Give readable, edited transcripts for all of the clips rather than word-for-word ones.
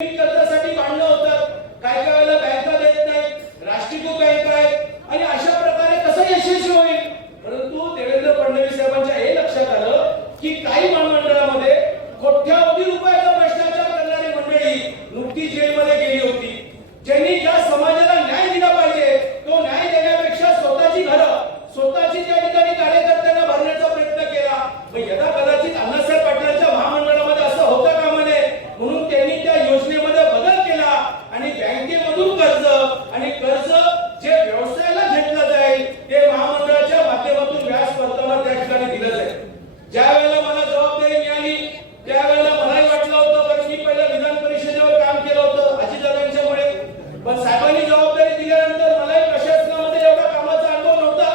कर्जासाठी भांडणं होतात, काय काय वेळेला बँका देत नाहीत, राष्ट्रीयकृत बँका आहेत आणि अशा प्रकारे कसं यशस्वी होईल. परंतु देवेंद्र फडणवीस साहेबांच्या हे लक्षात आलं की काही महामंडळामध्ये कोट्यावधी रुपयाचा भ्रष्टाचार करणारी मंडळी नुकतीच जेलमध्ये गेली होती. ज्यांनी ज्या समाजाला न्याय दिला पाहिजे तो न्याय देण्यापेक्षा स्वतःची घरं स्वतःची त्या ठिकाणी कार्यकर्त्यांना भरण्याचा प्रयत्न केला. मग यदा कदाचित अण्णासाहेब पाटलांच्या महामंडळामध्ये असं होतं कामा नये म्हणून त्यांनी त्या योजनेमध्ये बदल केला आणि बँकेमधून कर्ज आणि कर्ज जे व्यवसायाला घेतलं जाईल ते महामंडळाच्या माध्यमातून व्याज परतावा त्या ठिकाणी दिलं जाईल. ज्या वेळेला मला जबाबदारी मिळाली त्यावेळेला मलाही वाटलं होतं, कारण मी पहिल्या विधान परिषदेवर काम केलं होतं अजितदादांच्यामुळे, पण साहेबांनी जबाबदारी दिल्यानंतर मलाही प्रशासनामध्ये एवढा कामाचा अनुभव नव्हता.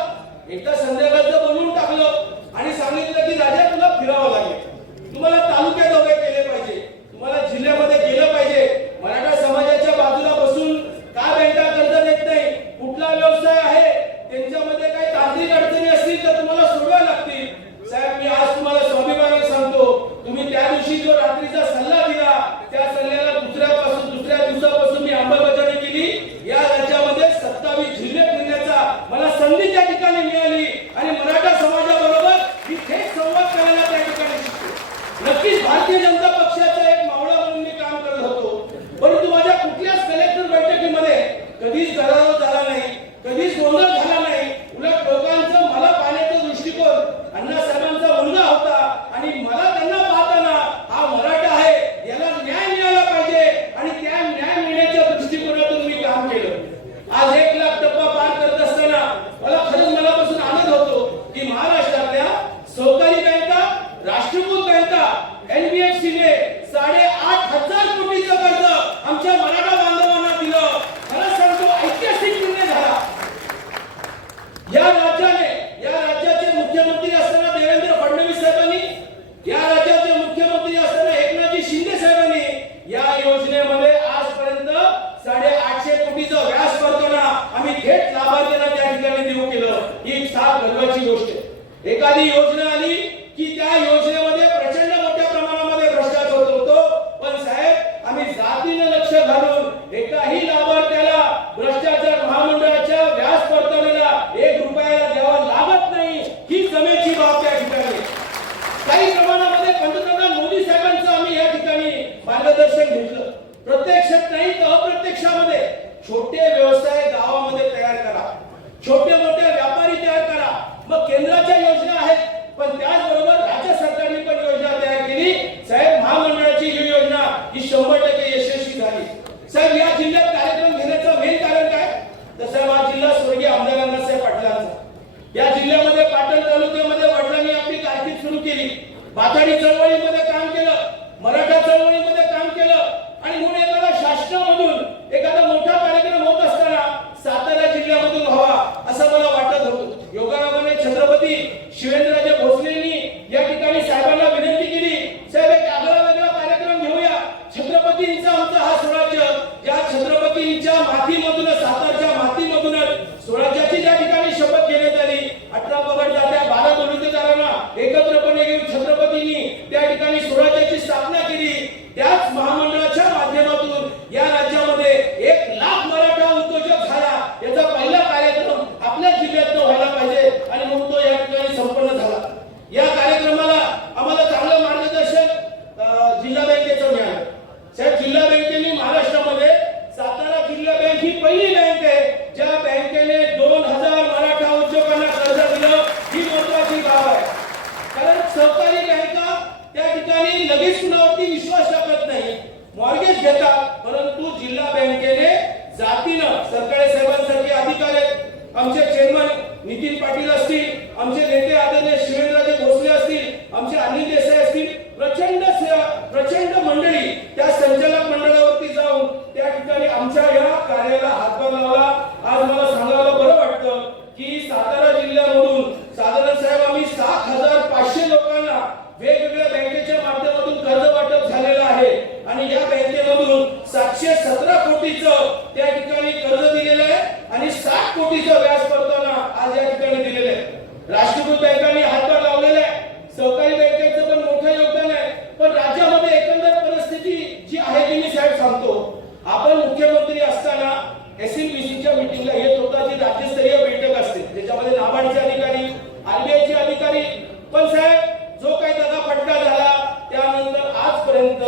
एकदा संध्याकाळचं बोलून टाकलं आणि सांगितलं की राजा तुला फिरावं लागेल, तुम्हाला तालुक्यात उभे केले पाहिजे, तुम्हाला जिल्ह्यामध्ये गेलं पाहिजे. मराठा समाजाच्या बाजूला बसून का बँका कर्ज देत नाही, कुठला व्यवसाय आहे त्यांच्यामध्ये काही तांत्रिक अडचणी असतील तर तुम्हाला सोडवायला लागतील. साहेब मी आज तुम्हाला स्वाभिमानाने सांगतो, तुम्ही त्या दिवशी जो रात्रीचा सल्ला दिला त्या सल्ल्याला दुसऱ्या दिवसापासून मी अंमलबजावणी केली. या राज्यामध्ये 27 जिल्हे फिरण्याचा मला संधी त्या ठिकाणी मिळाली आणि मराठा समाजाबरोबर मी थेट संवाद करायला त्या ठिकाणी शिकलो. नक्कीच भारतीय जनता पक्षाचा एक मावळा म्हणून मी काम करत होतो, परंतु माझ्या कुठल्याच कलेक्टर बैठकीमध्ये कधीच गदारोळ झाला नाही, कधीच गोंधळ झाला नाही. उलट लोकांचं मला पाहण्याचा दृष्टिकोन अण्णासाहेबांचा मुलगा होता आणि मला त्यांना पाहताना हा मराठा आहे याला न्याय मिळाला पाहिजे आणि त्या न्याय मिळण्याच्या दृष्टिकोनातून मी काम केलं. आज 1 लाख टप्पा पार करत असताना मला खरंच मनापासून आनंद होतो की महाराष्ट्रातल्या सहकारी बँका, राष्ट्रीयकृत बँका, एनबीएफसीने 8,500 कोटीचं कर्ज आमच्या मराठा बांधवांना दिलं. मला सांगतो ऐतिहासिक निर्णय झाला. या राज्याचे मुख्यमंत्री असताना देवेंद्र फडणवीस साहेबांनी, या राज्याचे मुख्यमंत्री असताना एकनाथ शिंदे साहेबांनी या योजनेमध्ये आजपर्यंत 850 कोटीचं व्याज परतावा आम्ही थेट लाभार्थ्यांना त्या ठिकाणी देऊ केलं. ही फार गर्वाची गोष्ट आहे. एखादी योजना आली की त्या योजनेमध्ये प्रचंड मोठ्या प्रमाणामध्ये भ्रष्टाचार होतो, पण साहेब आम्ही जातीने लक्ष घालून एकाही लाभार्थ्याला भ्रष्टाचार महामंडळाच्या व्याज परताव्याला 1 रुपयाला द्यावा लागत नाही. ही जमेची बाब त्या ठिकाणी. काही प्रमाणामध्ये पंतप्रधान मोदी साहेबांचं आम्ही या ठिकाणी मार्गदर्शन घेतलं. प्रत्यक्षात नाही तर अप्रत्यक्षामध्ये छोटे व्यवसाय गावामध्ये तयार करा, छोटे मोठे व्यापारी तयार करा. मग केंद्राच्या योजना आहेत पण त्याचबरोबर राज्य सरकारने पण योजना तयार केली. साहेब महामंडळाची ही योजना ही 100% यशस्वी झाली. साहेब या जिल्ह्यात कार्यक्रम घेण्याचं मेन कारण काय, तर साहेब हा जिल्हा स्वर्गीय आमदार अण्णासाहेब पाटलांचा. या जिल्ह्यामध्ये पाटण तालुक्यामध्ये वडिलांनी आपली कारकीर्द सुरू केली. माथाडी चळवळीमध्ये काम केलं, मराठा चळवळीमध्ये काम केलं आणि म्हणून एखादा शासनामधून एखादा मोठा कार्यक्रम होत असताना सातारा जिल्ह्यामधून व्हावा असं मला वाटत होतं. योगायोगाने छत्रपती शिवेंद्रराजे भोसलेंनी या ठिकाणी साहेबांना विनंती केली, साहेब एक आगळा वेगळा कार्यक्रम घेऊया. छत्रपतींचा आमचा हा स्वराज्य, या छत्रपतींच्या मातीमधूनच, सातारच्या मातीमधूनच स्वराज्याची त्या ठिकाणी शपथ घेण्यात आली. 18 पगड त्या 12 बलुतेदारांना एकत्रपणे घेऊन छत्रपतींनी त्या ठिकाणी स्वराज्याची स्थापना केली. त्याच महामंडळाच्या माध्यमातून या राज्यामध्ये 1 लाख मराठा उद्योजक झाला. याचा पहिला कार्यक्रम आपल्या जिल्ह्यात व्हायला पाहिजे आणि म्हणून तो या ठिकाणी संपन्न झाला. या कार्यक्रमाला आम्हाला चांगलं मार्गदर्शन जिल्हा बँकेचं मिळालं. साहेब जिल्हा बँकेने महाराष्ट्रामध्ये सातारा जिल्हा बँक ही पहिली बँक आहे ज्या बँकेने 2000 मराठा उद्योगांना कर्ज दिलं. ही महत्वाची बाब आहे, कारण सहकारी बँका त्या ठिकाणी लगेच कुणावरती विश्वास टाकत नाही, मॉर्गेज घेतात. परंतु जिल्हा बँकेने जातीनं, सरकारी साहेबांसारखे अधिकारी आहेत, आमचे चेअरमन नितीन पाटील असतील, आमचे नेते आदरणीय शिवेंद्रराजे भोसले असतील, आमचे अनिल देसाई असतील, प्रचंड मंडळी त्या संचालक मंडळावरती जाऊन त्या ठिकाणी आमच्या या कार्याला हातभार लावला. आज मला सांगायला बरं वाटतं की सातारा जिल्ह्यामधून साधारण साहेब आम्ही 7,500 लोकांना वेगवेगळ्या बँकेच्या माध्यमातून कर्ज वाटप झालेलं आहे आणि या बँकेमधून 717 कोटीचं त्या ठिकाणी कर्ज दिलेलं आहे आणि 60 कोटीचं व्याज परतावा आज या ठिकाणी दिलेलं आहे. राष्ट्रीयकृत बँकांनी हातभार लावलेला आहे, सहकारी बँकेचं पण मोठं योगदान आहे. पण राज्यामध्ये एकंदर परिस्थिती जी आहे ती मी साहेब सांगतो. SLBCच्या मीटिंगला येत होता, जी राज्यस्तरीय बैठक असते ज्याच्यामध्ये नाबार्डचे अधिकारी, RBIचे अधिकारी. पण साहेब जो काही दगाफटका झाला त्यानंतर आजपर्यंत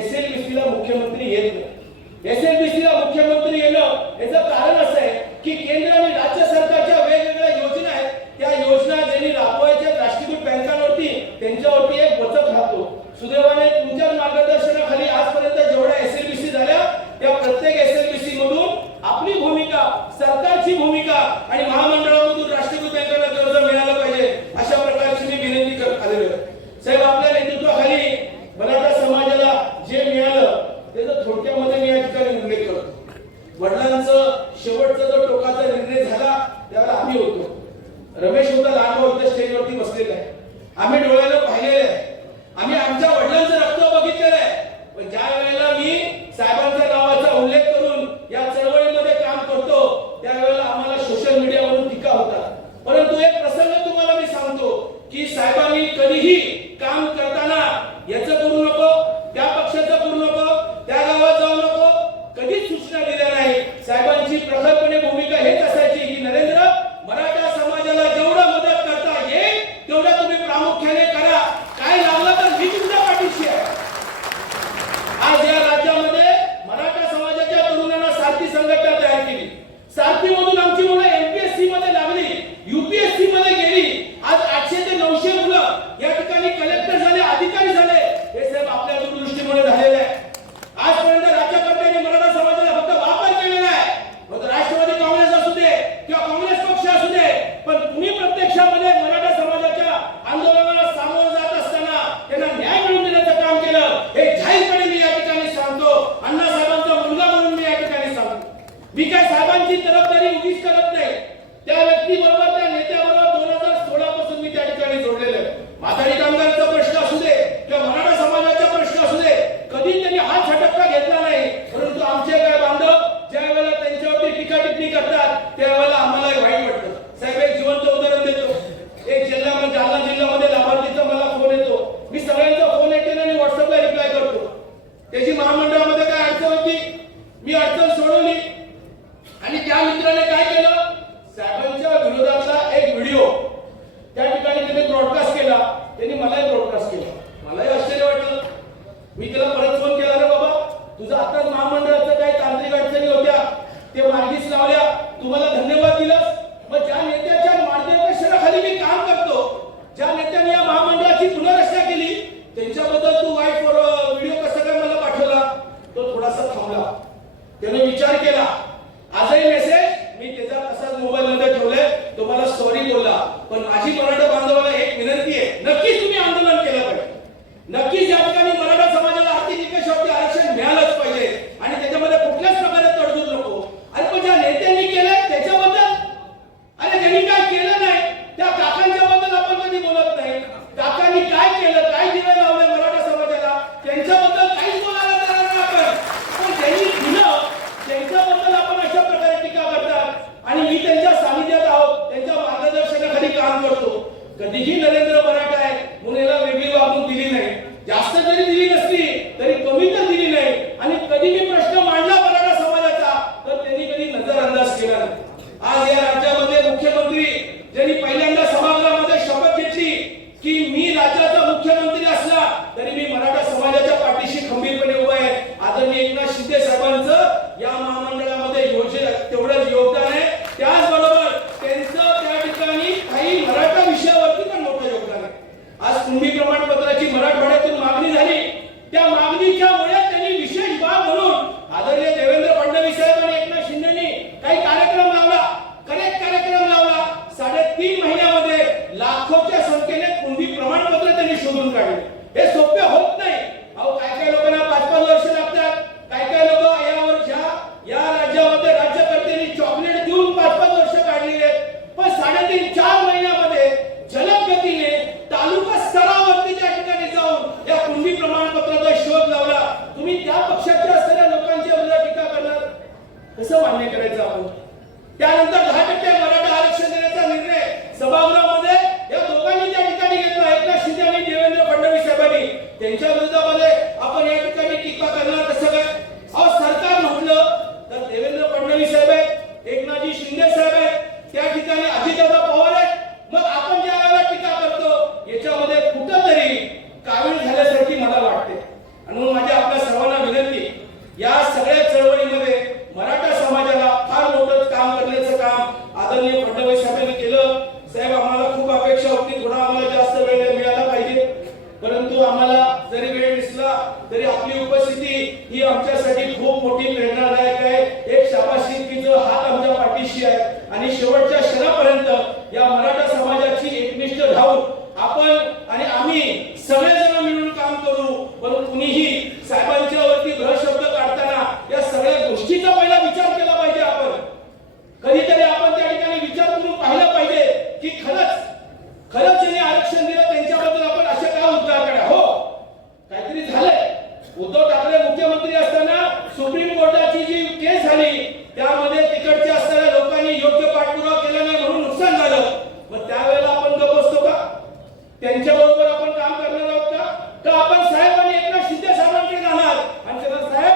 SLBCला मुख्यमंत्री येत नाही. SLBCला मुख्यमंत्री येणं याचं कारण असं आहे की केंद्र आणि राज्य सरकारच्या वेगवेगळ्या योजना आहेत, त्या योजना ज्यांनी राबवायच्या राष्ट्रीयकृत बँकांवरती त्यांच्यावरती एक वचक राहतो. सुदैवाने तुमच्या मार्गदर्शनाखाली आजपर्यंत जेवढ्या SLBC झाल्या त्या प्रत्येक SLBC मधून आपली भूमिका, सरकारची भूमिका आणि महामंडळामधून राष्ट्रीयकृत बँकांना कर्ज मिळालं पाहिजे अशा प्रकारची मी विनंती करत आलेलो आहे. साहेब आपल्या नेतृत्वाखाली मराठा समाजाला जे मिळालं त्याचा थोडक्यामध्ये मी या ठिकाणी उल्लेख करतो. वडिलांचं शेवटचा जो टोकाचा निर्णय झाला त्यावेळेला आम्ही होतो. रमेश होता, लहान होता, स्टेजवरती बसलेला आहे. आम्ही डोळ्यानं पाहिलेलं आहे, आम्ही आमच्या वडिलांचं रक्त बघितलेलं आहे. पण ज्या वेळेला मी साहेबांच्या नावाचा उल्लेख करून या चळवळीमध्ये काम करतो त्यावेळेला आम्हाला सोशल मीडियावरून टीका होतात. परंतु एक प्रसंग तुम्हाला मी सांगतो की साहेबांनी कधीही काम करताना याचं करू नको, त्या पक्षाचं करू नको, त्या गावात जाऊ नको, कधीच सूचना दिल्या नाही. साहेबांची प्रखरपणे भूमिका हेच असायची की नरेंद्र, मराठा समाजाला जेवढं मदत करता येईल तेवढं तुम्ही प्रामुख्याने करा, काय लागलं तर मी तुमच्या पाठीशी आहे. आज या राज्यामध्ये मराठा समाजाच्या तरुणांना सारथी संघटना तयार केली. सारथीमधून आमची मुलं MPSC मध्ये लागली, UPSC मध्ये गेली. आज 800 ते 900 मुलं या ठिकाणी कलेक्टर झाले, अधिकारी झाले. हे साहेब आपल्या दूरदृष्टीमुळे झालेलं आहे. आजपर्यंत राज्यकर्त्यांनी मराठा समाजाला फक्त वापर केलेला आहे. मग राष्ट्रवादी काँग्रेस असू दे किंवा काँग्रेस पक्ष असू दे, पण तुम्ही प्रत्यक्षामध्ये मराठा समाजाच्या आंदोलनाला सामोरं जात असताना त्यांना न्याय मिळवून देण्याचं काम केलं. हे जाहीरपणे मी या ठिकाणी सांगतो. अण्णासाहेबांचा मुलगा म्हणून मी या ठिकाणी सांगतो. मी काय साहेबांची तरफदारी उगीच करत नाही. त्या व्यक्तीबरोबर, त्या नेत्याबरोबर 2016 पासून मी त्या ठिकाणी जोडलेलं आहे. माथाडी कामगारांचा प्रश्न असू दे किंवा मराठा समाजाचा प्रश्न असू दे, कधी त्यांनी हात झटका घेतला नाही. परंतु आमचे काय बांधव ज्या वेळेला त्यांच्यावरती टीका टिप्पणी करतात त्यावेळेला आम्हाला वाईट वाटतं. साहेब एक जिवंत उदाहरण देतो. एक जिल्ह्यामध्ये, जालना जिल्ह्यामध्ये लाभार्थीचा मला फोन येतो. मी सगळ्यांचा फोन अटेंड आणि व्हॉट्सअपला रिप्लाय करतो. त्याची महामंडळामध्ये काय अडचण होती, मी अडचण सोडवली आणि त्या मित्राने काय केलं, साहेबांच्या विरोधातला एक व्हिडिओ त्या ठिकाणी त्याने ब्रॉडकास्ट केला. त्यांनी मलाही ब्रॉडकास्ट केला. मलाही आश्चर्य वाटलं. मी त्याला परत फोन केला, रे बाबा तुझं आताच महामंडळाचं काही तांत्रिक अडचणी होत्या ते मार्गीच लावल्या, तुम्हाला धन्यवाद दिलास. मग ज्या नेत्याच्या मार्गदर्शनाखाली मी काम करतो, ज्या नेत्याने या महामंडळाची पुनर्रचना केली, त्यांच्याबद्दल तू वाईट व्हिडिओ कसा काय मला पाठवला. तो थोडासा थांबला, त्याने विचार केला. आजही मेसेज मी त्याचा तसाच मोबाईल मध्ये ठेवलाय. तुम्हाला सॉरी बोलला. पण माझी मराठा बांधवाला एक विनंती आहे, नक्कीच तुम्ही आंदोलन केलं पाहिजे. नक्कीच या ठिकाणी मराठा समाजाला आर्थिक निकषावरती आरक्षण मिळालंच पाहिजे आणि त्याच्यामध्ये कुठल्याच प्रकारे तडजोड नको. आणि पण ज्या नेत्यांनी केलंय त्याच्याबद्दल, अरे ज्यांनी काय केलं नाही त्या काकांच्या बद्दल आपण कधी बोलत नाही. काकांनी काय केलं, काय दिलं लावलंय मराठा समाजाला, त्यांच्याबद्दल काहीच बोलायला तयार नाही आपण. पण ज्यांनी दिलं त्यांच्याबद्दल आपण अशा प्रकारे टीका करतात. आणि मी त्यांच्या सानिध्यात आहोत, त्यांच्या मार्गदर्शनाखाली काम करतो. कधीही नरेंद्र मराठा आहे म्हणून याला वेगळी वागणूक दिली नाही. जास्त जरी दिली नसली तरी कमी तर दिली नाही. आणि कधी मी प्रश्न मांडला मराठा समाजाचा तर त्यांनी कधी नजरअंदाज केला नाही. आज या राज्यामध्ये मुख्यमंत्री ज्यांनी पहिल्यांदा सभागृहामध्ये शपथ घेतली की मी राज्याचा मुख्यमंत्री असला तरी मी मराठा समाजाच्या पाठीशी खंबीरपणे उभा आहे. आदरणीय एकनाथ शिंदे साहेबांचं या महामंडळामध्ये तेवढंच योगदान आहे. त्याचबरोबर त्यांचं त्या ठिकाणी काही मराठा विषयावरती पण मोठं योगदान आहे. आज कुणबी प्रमाणपत्राची मराठवाड्यातून मागणी झाली. त्या मागणीच्या मुळे त्यांनी विशेष बाब म्हणून आदरणीय देवेंद्र फडणवीस साहेब आणि एकनाथ शिंदेनी काही कार्यक्रम लावला, करेक्ट कार्यक्रम लावला. 3.5 महिन्यामध्ये लाखोच्या संख्येने कुणबी प्रमाणपत्र त्यांनी शोधून काढले. हे सोपे होत नाही. अहो काय लोकांना 5-5 वर्ष लागतात. काय लोक या राज्यामध्ये राज्यकर्त्यांनी चॉकलेट देऊन 5-5 वर्ष काढलेले. पण 3.5-4 महिन्यामध्ये जलद गतीने तालुका स्तरावरती त्या ठिकाणी जाऊन या कुणबी प्रमाणपत्राचा शोध लावला. तुम्ही त्या पक्षाच्या असलेल्या लोकांच्या विरोधात टीका करणार, कसं मान्य करायचं आपण? त्यानंतर 10% मराठा आरक्षण देण्याचा निर्णय सभागृहामध्ये या दोघांनी त्या ठिकाणी घेतला, एकनाथ शिंदे आणि देवेंद्र फडणवीस साहेबांनी. त्यांच्या विरोधामध्ये आपण या ठिकाणी टीका करणार कसं काय? अहो सरकार म्हटलं तर देवेंद्र फडणवीस साहेब आमच्यासाठी खूप मोठी प्रेरणादायक आहे. एक शाबासकीचं हात आमच्या पाठीशी आहे आणि शेवटच्या क्षणापर्यंत या मराठा समाजाची एकनिष्ठ राहून आपण आणि आम्ही सगळेजण मिळून काम करू. पण कुणीही साहेबांच्या वरती भ्रशब्द काढताना या सगळ्या गोष्टीचा पहिला विचार केला पाहिजे. आपण कधीतरी आपण त्या ठिकाणी विचार करून पाहिलं पाहिजे की खरंच ज्यांनी आरक्षण दिलं त्यांच्याबद्दल आपण अशा का उद्गार काढा. हो, काहीतरी झालंय. उद्धव ठाकरे मुख्यमंत्री असताना सुप्रीम कोर्टाची जी केस झाली त्यामध्ये तिकडचे असणाऱ्या लोकांनी योग्य पाठपुरावा केला नाही म्हणून नुकसान झालं. मग त्यावेळेला आपण गप्प बसतो का? त्यांच्याबरोबर आपण काम करणार आहोत का आपण साहेब आणि एकनाथ शिंदे साहेबांकडे जाणार आणि त्यांना साहेब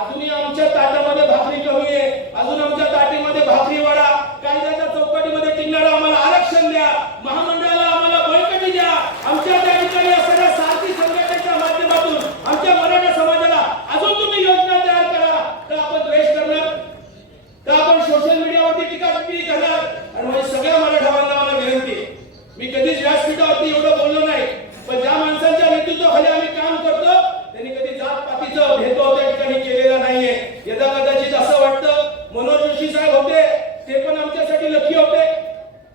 अजूनही आमच्या ताटामध्ये भाकरी कमी आहे, अजून आमच्या ताटीमध्ये भाकरी वाढा, कायद्याच्या चौकटीमध्ये टिकणारं आम्हाला आरक्षण द्या, महामंडळाला आम्हाला बळकटी द्या, आमच्या त्या ठिकाणी असणाऱ्या सारथी संघटनेच्या माध्यमातून आमच्या मराठा समाजाला अजून तुम्ही योजना तयार करा. का आपण द्वेष करणार? का आपण सोशल मीडियावरती टीकाटिप्पणी करणार? आणि म्हणजे सगळ्या मराठा बांधवांना विनंती आहे, मी कधीच व्यासपीठावरती एवढं बोललो नाही, पण ज्या माणसांच्या नेतृत्वाखाली आम्ही काम करतो त्यांनी कधी जातपातीचा भेदभाव त्या ठिकाणी केलेला नाहीये. यदा कदाचित असं वाटतं मनोज जोशी साहेब होते ते पण आमच्यासाठी लकी होते,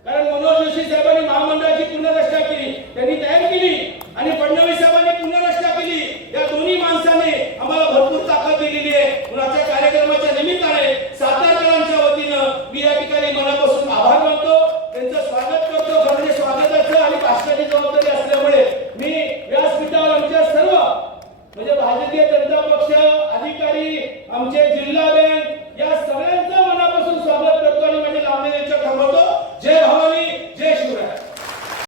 कारण मनोज जोशी साहेबांनी महामंडळाची पुनर्रचना केली, त्यांनी तयार केली आणि फडणवीस साहेबांनी पुनर्रचना केली. या दोन्ही माणसाने आम्हाला भरपूर ताकद दिलेली आहे. कुणाच्या कार्यक्रमाच्या निमित्ताने सातारकरांच्या वतीनं मी या ठिकाणी मनापासून आभार मानतो, त्यांचं स्वागत करतो. म्हणजे स्वागताचं आणि भाषणाची जबाबदारी असल्यामुळे मी व्यासपीठावर आमच्या सर्व म्हणजे भारतीय जनता पक्ष अधिकारी, आमचे जिल्हा